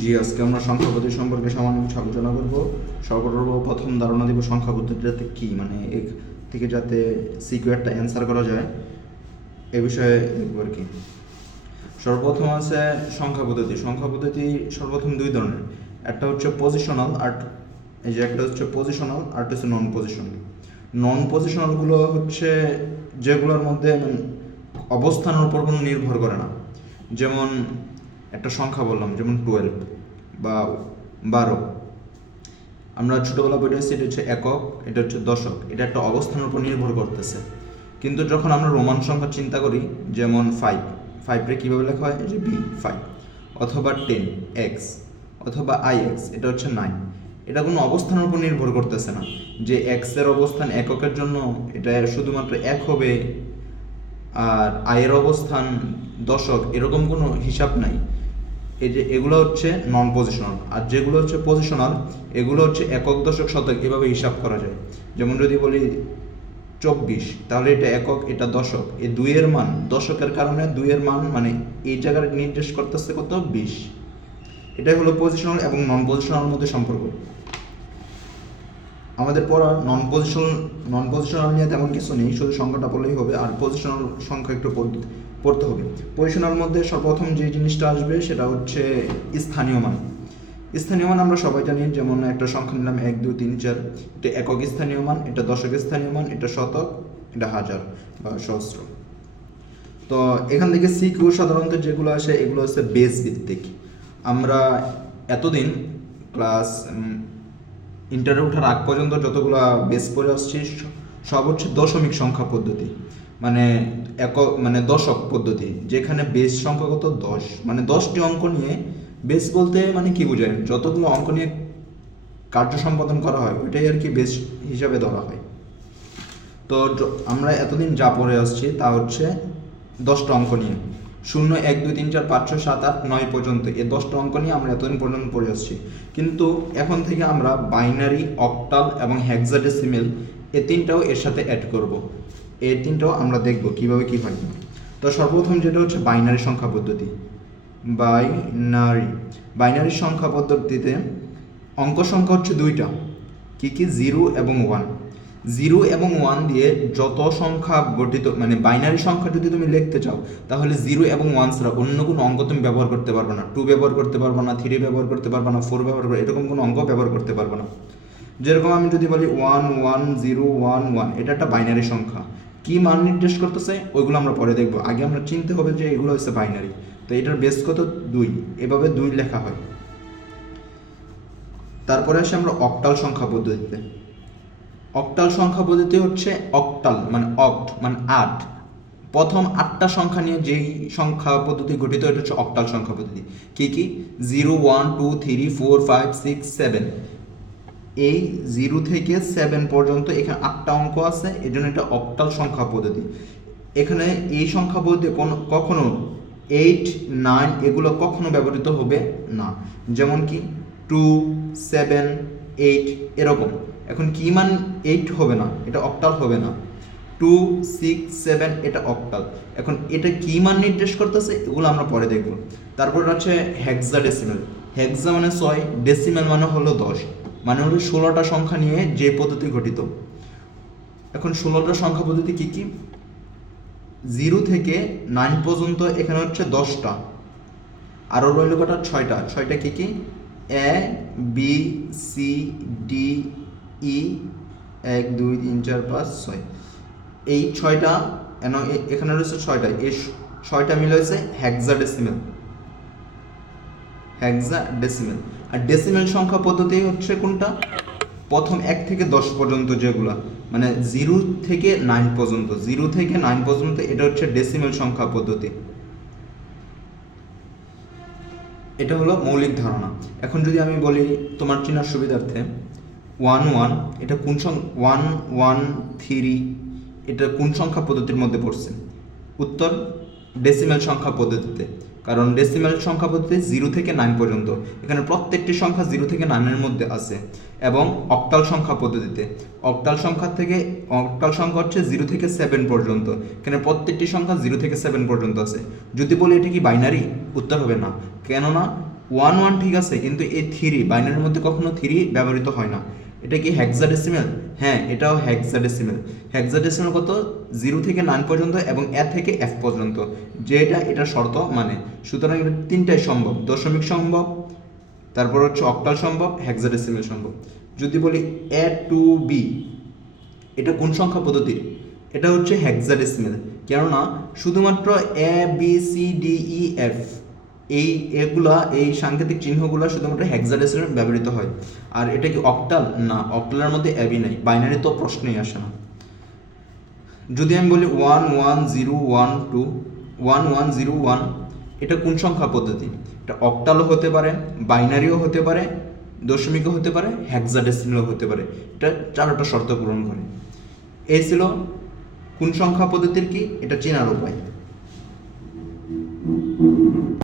জি, আজকে আমরা সংখ্যা পদ্ধতি সম্পর্কে সামান্য কিছু আলোচনা করব। সর্বপ্রথম ধারণা দিব সংখ্যা পদ্ধতিটাতে কী, মানে এর থেকে যাতে সিকিউরটা অ্যান্সার করা যায় এ বিষয়ে দেখব আর কি। সর্বপ্রথম আছে সংখ্যা পদ্ধতি। সংখ্যা পদ্ধতি সর্বপ্রথম দুই ধরনের, একটা হচ্ছে পজিশনাল আর এই যে একটা হচ্ছে পজিশনাল আর একটা হচ্ছে নন পজিশনাল। নন পজিশনালগুলো হচ্ছে যেগুলোর মধ্যে অবস্থানের উপর কোনো নির্ভর করে না। যেমন একটা সংখ্যা বললাম, যেমন 12 বা 12, আমরা ছোটোবেলা পড়েছি এটা হচ্ছে একক, এটা হচ্ছে দশক, এটা একটা অবস্থানের উপর নির্ভর করতেছে। কিন্তু যখন আমরা রোমান সংখ্যা চিন্তা করি, যেমন 5রে কীভাবে লেখা হয়, যে B5, অথবা 10 x, অথবা IX, এটা হচ্ছে 9, এটা কোনো অবস্থানের উপর নির্ভর করতেছে না যে এক্সের অবস্থান এককের জন্য এটা শুধুমাত্র 1 হবে আর আয়ের অবস্থান দশক, এরকম কোনো হিসাব নাই। এই যে এগুলো হচ্ছে নন পজিশনাল, আর যেগুলো হচ্ছে পজিশনাল এগুলো হচ্ছে একক, দশক, শতক এভাবে হিসাব করা যায়। যেমন যদি বলি 24, তাহলে এটা একক, এটা দশক, এই দুইয়ের মান দশকের কারণে দুইয়ের মান মানে এই জায়গায় নির্দেশ করতেছে কত, 20। এটাই হলো পজিশনাল এবং নন পজিশনাল মধ্যে সম্পর্ক। আমাদের পড়া নন পজিশনাল নিয়ে তেমন কিছু নেই, শুধু সংখ্যাটা বললেই হবে, আর পজিশনাল সংখ্যা একটু পড়তে হবে। পজিশনাল মধ্যে সর্বপ্রথম যে জিনিসটা আসবে সেটা হচ্ছে স্থানীয় মান। স্থানীয় মান আমরা সবাই জানি, যেমন একটা সংখ্যা নিলাম 1 2 3 4, এটা একক স্থানীয় মান, এটা দশক স্থানীয় মান, এটা শতক, এটা হাজার বা সহস্র। তো এখান থেকে সিকিউ সাধারণত যেগুলো আসে এগুলো হচ্ছে বেস ভিত্তিক। আমরা এতদিন ক্লাস ইন্টারে ওঠার আগ পর্যন্ত যতগুলো বেস পড়ে আসছি সব হচ্ছে দশমিক সংখ্যা পদ্ধতি, মানে মানে দশক পদ্ধতি, যেখানে বেস সংখ্যা কত 10, মানে 10টি অঙ্ক নিয়ে, বেস বলতে মানে কি বোঝায়, যতগুলো অঙ্ক নিয়ে কার্য সম্পাদন করা হয় ওইটাই আর কি বেস হিসাবে ধরা হয়। তো আমরা এতদিন যা পড়ে আসছি তা হচ্ছে 10টা অঙ্ক নিয়ে, 0 1 2 3 4 5 6 7 8 9 পর্যন্ত, এই 10টা অঙ্ক নিয়ে আমরা এতদিন পর্যন্ত পড়ে আসছি। কিন্তু এখন থেকে আমরা বাইনারি, অক্টাল এবং হেক্সাডেসিমেল এই তিনটাও এর সাথে অ্যাড করব। এই তিনটাও আমরা দেখব কিভাবে কি হয়। তো সর্বপ্রথম যেটা হচ্ছে বাইনারি সংখ্যা পদ্ধতি। বাইনারি সংখ্যা পদ্ধতিতে অঙ্ক সংখ্যা হচ্ছে দুইটা, কি 0 এবং 1। 0 এবং 1 দিয়ে যত সংখ্যা গঠিত, মানে বাইনারি সংখ্যা যদি তুমি লিখতে চাও তাহলে 0 এবং 1 ছাড়া অন্য কোনো অঙ্ক তুমি ব্যবহার করতে পারবে না। 2 ব্যবহার করতে পারবে না, 3 ব্যবহার করতে পারবে না, 4 ব্যবহার করবে, এরকম কোনো অঙ্ক ব্যবহার করতে পারবে না। যেরকম আমি যদি বলি 1 1 0 1 1, এটা একটা বাইনারি সংখ্যা, কি মান নির্দেশ করতেছে ওইগুলো আমরা পরে দেখবো। আগে আমরা চিনতে হবে যে এগুলো হচ্ছে বাইনারি। তো এটার বেস কত 2, এভাবে 2 লেখা হয়। তারপরে আসে আমরা অক্টাল সংখ্যা পদ্ধতিতে। অক্টাল সংখ্যা পদ্ধতি হচ্ছে অক্টাল মানে অক্ট মানে 8, প্রথম 8টা সংখ্যা নিয়ে যেই সংখ্যা পদ্ধতি গঠিত এটা হচ্ছে অক্টাল সংখ্যা পদ্ধতি। কি 0 1 2 3 4 5 6 7, এই 0 থেকে 7 পর্যন্ত এখানে 8টা অঙ্ক আছে, এই জন্য এটা অক্টাল সংখ্যা পদ্ধতি। এখানে এই সংখ্যা পদ্ধতি কখনো 8 9 এগুলো কখনো ব্যবহৃত হবে না, যেমন কি 2 7 8 এরকম। এখন কি মান 8 হবে না, এটা অক্টাল হবে না। 2 6 7 এটা অক্টাল। এখন এটা কি মান নির্দেশ করতেছে এগুলো আমরা পরে দেখব। তারপর আছে হেক্সাডেসিমেল। হেক্সা মানে 6, ডেসিমেল মানে হলো 10, মানে হলো 16টা সংখ্যা নিয়ে যে পদ্ধতি গঠিত। এখন 16টা সংখ্যা পদ্ধতি কি 0 থেকে 9 পর্যন্ত, এখানে হচ্ছে 10টা, আরও রইল কটা 6টা কি A B C D E 1 2 3 4 5 6, এই 6টা এখানে রয়েছে 6টা, এই 6টা মিলে হয়েছে হেক্সাডেসিমেল। আর ডেসিমেল সংখ্যা পদ্ধতি হচ্ছে কোনটা, প্রথম 1 থেকে 10 পর্যন্ত যেগুলা, মানে 0 থেকে 9 পর্যন্ত, 0 থেকে 9 পর্যন্ত এটা হচ্ছে ডেসিমেল সংখ্যা পদ্ধতি। এটা হলো মৌলিক ধারণা। এখন যদি আমি বলি তোমার চেনার সুবিধার্থে 1 1, এটা কোন 1 1 3 এটা কোন সংখ্যা পদ্ধতির মধ্যে পড়ছে, উত্তর ডেসিমেল সংখ্যা পদ্ধতিতে। কারণ ডেসিমেল সংখ্যা পদ্ধতি 0 থেকে 9 পর্যন্ত, এখানে প্রত্যেকটি সংখ্যা 0 থেকে 9 এর মধ্যে আছে। এবং অক্টাল সংখ্যা পদ্ধতিতে অক্টাল সংখ্যা হচ্ছে 0 থেকে 7 পর্যন্ত, এখানে প্রত্যেকটি সংখ্যা 0 থেকে 7 পর্যন্ত আছে। যদি বলি এটা কি বাইনারি, উত্তর হবে না, কেননা ওয়ান ওয়ান ঠিক আছে, কিন্তু এই থ্রি বাইনারির মধ্যে কখনো থ্রি ব্যবহৃত হয় না। এটা কি হেক্সাডেসিমেল? হ্যাঁ, এটাও হেক্সাডেসিমেল। হেক্সাডেসিমেল কত? 0 থেকে 9 পর্যন্ত এবং এ থেকে এফ পর্যন্ত, যেটা এটা শর্ত মানে। সুতরাং এটা তিনটাই সম্ভব, দশমিক সম্ভব, তারপর হচ্ছে অক্টাল সম্ভব, হেক্সাডেসিমেল সম্ভব। যদি বলি এ টু বি, এটা কোন সংখ্যা পদ্ধতির? এটা হচ্ছে হেক্সাডেসিমেল। কেননা শুধুমাত্র A B C D E F এই সাংকেতিক চিহ্নগুলো শুধুমাত্র হেক্সাডেসিমেল ব্যবহৃত হয়। আর এটা কি অক্টাল? না, অক্টালের মধ্যে এবি নাই, বাইনারি তো প্রশ্নই আসে না। যদি আমি বলি 11012 11001, এটা কোন সংখ্যা পদ্ধতি? এটা অক্টালও হতে পারে, বাইনারিও হতে পারে, দশমিকও হতে পারে, হেক্সাডেসিমেলও হতে পারে। এটা চারটা শর্ত পূরণ করে। এই ছিল কোন সংখ্যা পদ্ধতির কি, এটা চেনার উপায়।